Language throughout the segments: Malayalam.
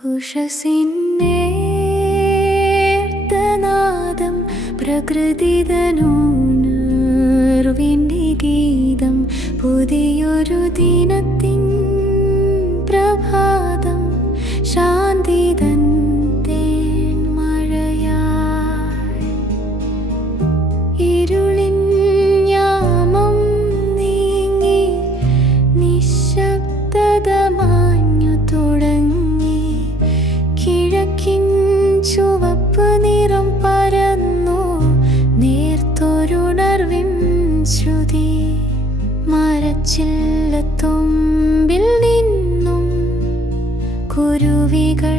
ഉഷസിന്നേർത്തനാദം പ്രകൃതിതനൂർവിന്റെ ഗീതം പുതിയൊരു ദിനത്തിൻ ശ്രുതി മരച്ചില്ല തുമ്പിൽ നിന്നും കുരുവികൾ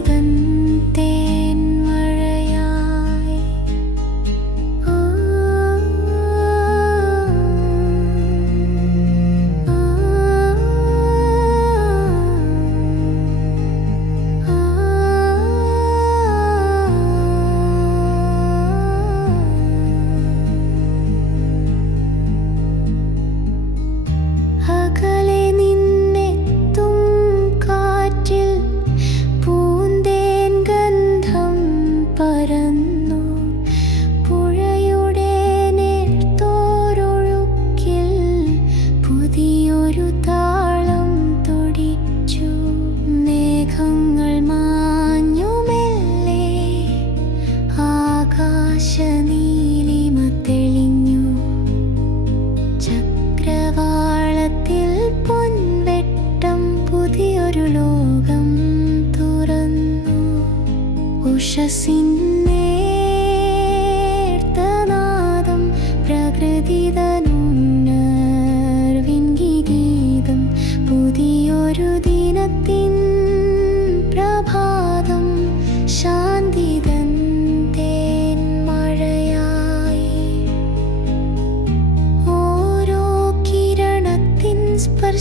等 ആകാശനീലിമ തെളിഞ്ഞു പൊൻവെട്ടം പുതിയൊരു ലോകം തുറന്നു. ഉഷസിന്നേർത്തനാദം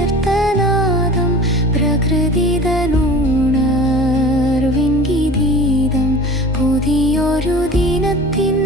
ഉഷസിന്നേർത്തനാദം പ്രകൃതിതനൂണർവിൻഗിതീതം പുതിയൊരു ദിനത്തിൻ